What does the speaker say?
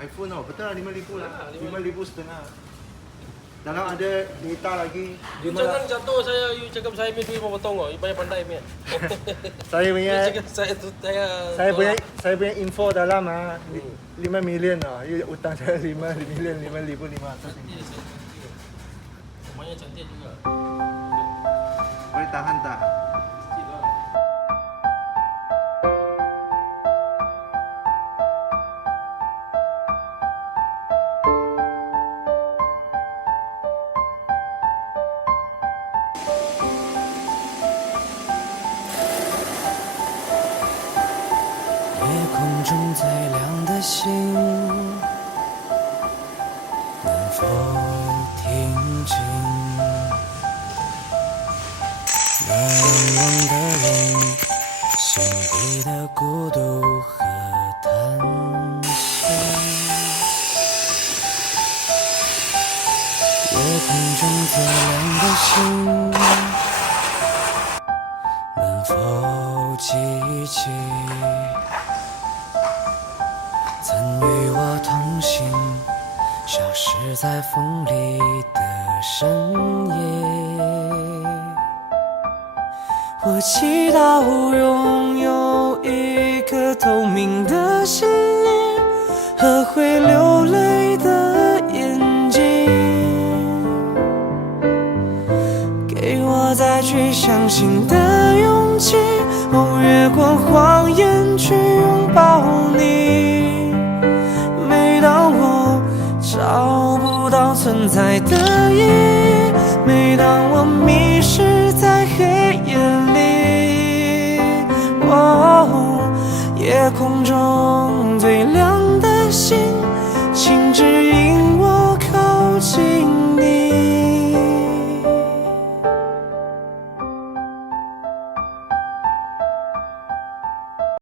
iPhone oh, betul lah 5,000 lah. 5,000 setengah. Dalam ada data lagi. You jangan jatuh saya, you cakap saya punya duit mau potong kok. You banyak pandai punya. Saya punya You cakap saya punya info dalam 5 million lah. You utang saya 5 million 5,500. Rumahnya cantik juga. Boleh tahan tak? Cantik lah. 夜空中最亮的星，能否听清那凝望的人心底的孤独和叹息？夜空中最亮的星，能否记起曾与我同行，消失在风里的深夜？我祈祷拥有一颗透明的心灵和会流泪的眼睛，给我再去相信的勇气，越过谎言去拥抱你。每当我找不到存在的意义，每当我迷失在黑夜里，夜空中